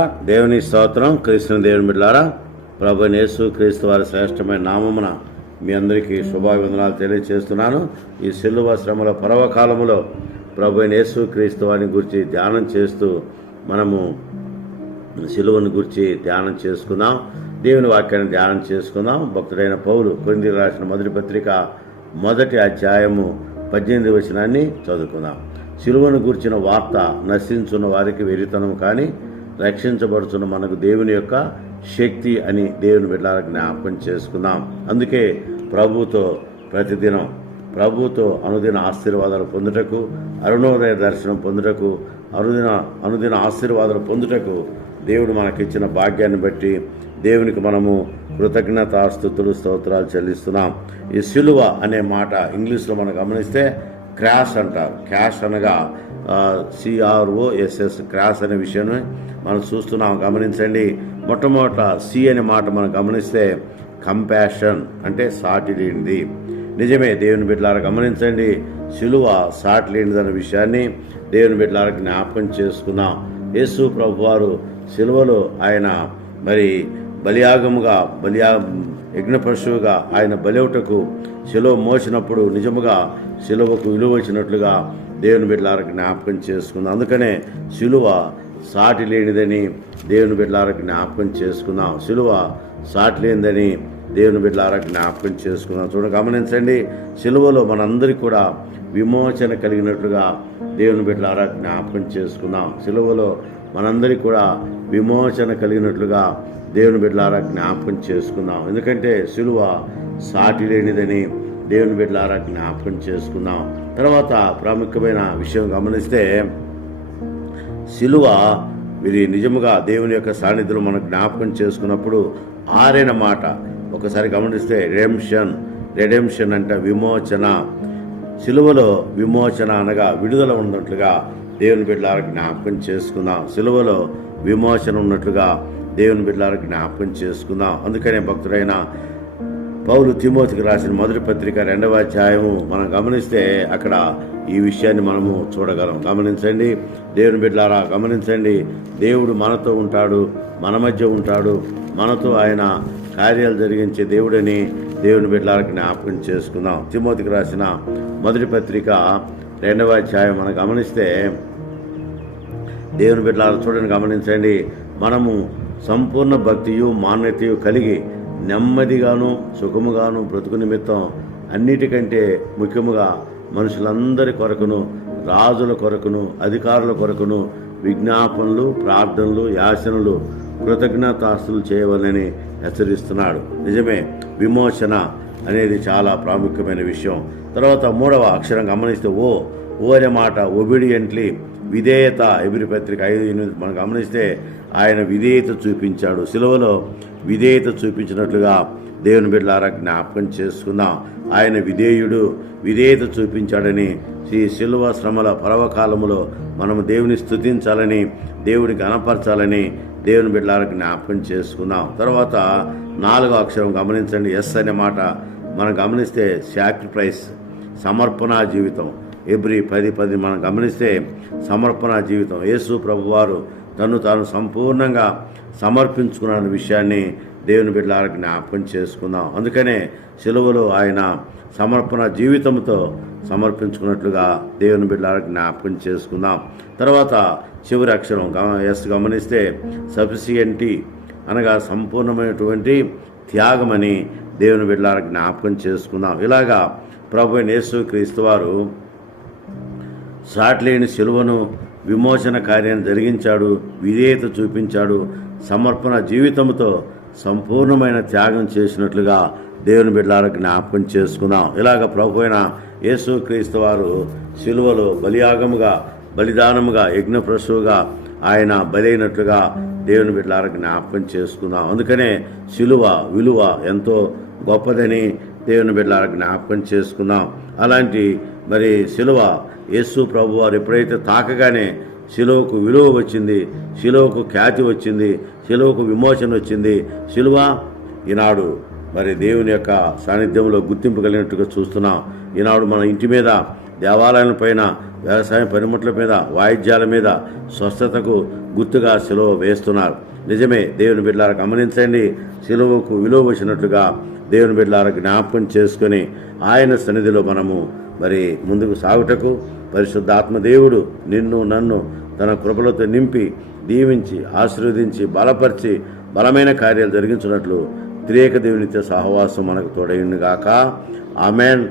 దేవుని స్తోత్రం కృష్ణ దేవుని బిడ్డారా ప్రభు నేసు క్రీస్తు వారి శ్రేష్టమైన నామమున మీ అందరికీ శుభాభివందనాలు తెలియజేస్తున్నాను ఈ సిల్లువ శ్రమల పర్వకాలములో ప్రభు నేసు క్రీస్తు వారిని గురించి ధ్యానం చేస్తూ మనము సిలువను గురించి ధ్యానం చేసుకుందాం. దేవుని వాక్యాన్ని ధ్యానం చేసుకుందాం. భక్తుడైన పౌలు కొరింది రాసిన మొదటి పత్రిక మొదటి అధ్యాయము పద్దెనిమిది వచనాన్ని చదువుకుందాం. సిలువను గురించిన వార్త నశించున్న వారికి వెరితనం కానీ రక్షించబడుతున్న మనకు దేవుని యొక్క శక్తి అని దేవుని బిడ్డలకు జ్ఞాపకం చేసుకుందాం. అందుకే ప్రభుతో ప్రతిదినం ప్రభుతో అనుదిన ఆశీర్వాదాలు పొందుటకు అరుణోదయ దర్శనం పొందుటకు అనుదిన అనుదిన ఆశీర్వాదాలు పొందుటకు దేవుడు మనకిచ్చిన భాగ్యాన్ని బట్టి దేవునికి మనము కృతజ్ఞతాస్థుతులు స్తోత్రాలు చెల్లిస్తున్నాం. ఈ సిలువ అనే మాట ఇంగ్లీష్లో మనం గమనిస్తే క్రాష్ అంటారు. క్యాష్ అనగా సిఆర్ఓ ఎస్ఎస్ క్రాష్ అనే విషయాన్ని మనం చూస్తున్నాం. గమనించండి మొట్టమొదట సి అనే మాట మనం గమనిస్తే కంపాషన్ అంటే సాటి లేనిది నిజమే దేవుని బిడ్డలారా గమనించండి సిలువ సాటి లేనిదన్న విషయాన్ని దేవుని బిడ్డలారా జ్ఞాపకం చేసుకున్నాం. యేసు ప్రభు వారు సిలువలో ఆయన మరి బలియాగముగా బలియా యజ్ఞ పశువుగా ఆయన బలివుటకు శిలువ మోసినప్పుడు నిజముగా శిలువకు విలువ వచ్చినట్లుగా దేవుని బిడ్డలారా జ్ఞాపకం చేసుకుందాం. అందుకనే శిలువ సాటి లేనిదని దేవుని బిడ్డలారా జ్ఞాపకం చేసుకుందాం. శిలువ సాటి లేనిదని దేవుని బిడ్డలారా జ్ఞాపకం చేసుకుందాం. చూడ గమనించండి శిలువలో మనందరికీ కూడా విమోచన కలిగినట్లుగా దేవుని బిడ్డలారా జ్ఞాపకం చేసుకుందాం. శిలువలో మనందరికీ కూడా విమోచన కలిగినట్లుగా దేవుని బిడ్డలారా జ్ఞాపకం చేసుకుందాం. ఎందుకంటే శిలువ సాటి లేనిదని దేవుని బిడ్డలారా జ్ఞాపకం చేసుకుందాం. తర్వాత ప్రాముఖ్యమైన విషయం గమనిస్తే శిలువ వీరి నిజముగా దేవుని యొక్క సాన్నిధ్యం మనం జ్ఞాపకం చేసుకున్నప్పుడు ఆరైన మాట. ఒకసారి గమనిస్తే రెడెంషన్ రెడెంషన్ అంటే విమోచన. సిలువలో విమోచన అనగా విడుదల ఉన్నట్లుగా దేవుని బిడ్డలారా జ్ఞాపకం చేసుకుందాం. సిలువలో విమోచన ఉన్నట్లుగా దేవుని బిడ్డలారా జ్ఞాపకం చేసుకుందాం. అందుకనే భక్తుడైన పౌలు తిమోతికి రాసిన మొదటి పత్రిక రెండవ అధ్యాయము మనం గమనిస్తే అక్కడ ఈ విషయాన్ని మనము చూడగలం. గమనించండి దేవుని బిడ్డలారా గమనించండి. దేవుడు మనతో ఉంటాడు మన మధ్య ఉంటాడు. మనతో ఆయన కార్యాలు జరిగించే దేవుడని దేవుని బిడ్డలారా జ్ఞాపకం చేసుకుందాం. తిమోతికి రాసిన మొదటి పత్రిక రెండవ అధ్యాయం మనం గమనిస్తే దేవుని బిడ్డలారా చూడండి గమనించండి. మనము సంపూర్ణ భక్తియు మాన్యతయు కలిగి నెమ్మదిగాను సుఖముగాను బ్రతుకు నిమిత్తం అన్నిటికంటే ముఖ్యముగా మనుషులందరి కొరకును రాజుల కొరకును అధికారుల కొరకును విజ్ఞాపనలు ప్రార్థనలు యాచనలు కృతజ్ఞతాస్తులు చేయవలని హెచ్చరిస్తున్నాడు. నిజమే విమోచన అనేది చాలా ప్రాముఖ్యమైన విషయం. తర్వాత మూడవ అక్షరం గమనిస్తే ఓ ఓ అనే మాట ఒబిడియంట్లీ విధేయత ఎబిరి పత్రిక ఐదు ఎనిమిది మనం గమనిస్తే ఆయన విధేయత చూపించాడు. సిలువలో విధేయత చూపించినట్లుగా దేవుని బిడ్డలారా జ్ఞాపకం చేసుకుందాం. ఆయన విధేయుడు విధేయత చూపించాడని శ్రీ సిలువ శ్రమల పర్వకాలములో మనము దేవుని స్థుతించాలని దేవుడి గణపరచాలని దేవుని బిడ్డలకు జ్ఞాపకం చేసుకున్నాం తర్వాత నాలుగో అక్షరం గమనించండి. ఎస్ అనే మాట మనం గమనిస్తే సాక్రిఫైస్ సమర్పణ జీవితం. ఎబ్రి పది పది మనం గమనిస్తే సమర్పణ జీవితం. యేసు ప్రభువారు తను తాను సంపూర్ణంగా సమర్పించుకున్న విషయాన్ని దేవుని బిడ్డలకు జ్ఞాపకం చేసుకుందాం. అందుకనే సెలవులో ఆయన సమర్పణ జీవితంతో సమర్పించుకున్నట్లుగా దేవుని బిడ్డలారా జ్ఞాపకం చేసుకుందాం. తర్వాత చివరి అక్షరం ఎస్ గమనిస్తే సఫిషియంటీ అనగా సంపూర్ణమైనటువంటి త్యాగమని దేవుని బిడ్డలారా జ్ఞాపకం చేసుకుందాం. ఇలాగా ప్రభు యేసు క్రీస్తు వారు సాట్లేని శిలువను విమోచన కార్యాన్ని జరిగించాడు విధేయత చూపించాడు సమర్పణ జీవితంతో సంపూర్ణమైన త్యాగం చేసినట్లుగా దేవుని బిడ్డలకు జ్ఞాపకం చేసుకుందాం. ఇలాగ ప్రభు అయిన యేసు క్రీస్తు వారు శిలువలో బలియాగముగా బలిదానముగా యజ్ఞప్రసువుగా ఆయన బలైనట్లుగా దేవుని బిడ్డలారా జ్ఞాపకం చేసుకున్నాం అందుకనే శిలువ విలువ ఎంతో గొప్పదని దేవుని బిడ్డలారా జ్ఞాపకం చేసుకున్నాం అలాంటి మరి శిలువ యేసు ప్రభు వారు ఎప్పుడైతే తాకగానే శిలువకు విలువ వచ్చింది శిలువకు ఖ్యాతి వచ్చింది శిలువకు విమోచన వచ్చింది శిలువ ఈనాడు మరి దేవుని యొక్క సాన్నిధ్యంలో గుర్తింపు కలిగినట్టుగా చూస్తున్నాం. ఈనాడు మన ఇంటి మీద దేవాలయాల పైన వ్యవసాయ పనిముట్ల మీద వాయిద్యాల మీద స్వస్థతకు గుర్తుగా సెలవు వేస్తున్నారు. నిజమే దేవుని బిడ్డలారా గమనించండి సిలువకు విలువ వచ్చినట్లుగా దేవుని బిడ్డలారా జ్ఞాపకం చేసుకొని ఆయన సన్నిధిలో మనము మరి ముందుకు సాగుటకు పరిశుద్ధాత్మ దేవుడు నిన్ను నన్ను తన కృపలతో నింపి దీవించి ఆశీర్వదించి బలపరిచి బలమైన కార్యాలు జరిగించినట్లు త్రియేక దేవునితో సహవాసం మనకు తోడైండుగాక ఆమెన్.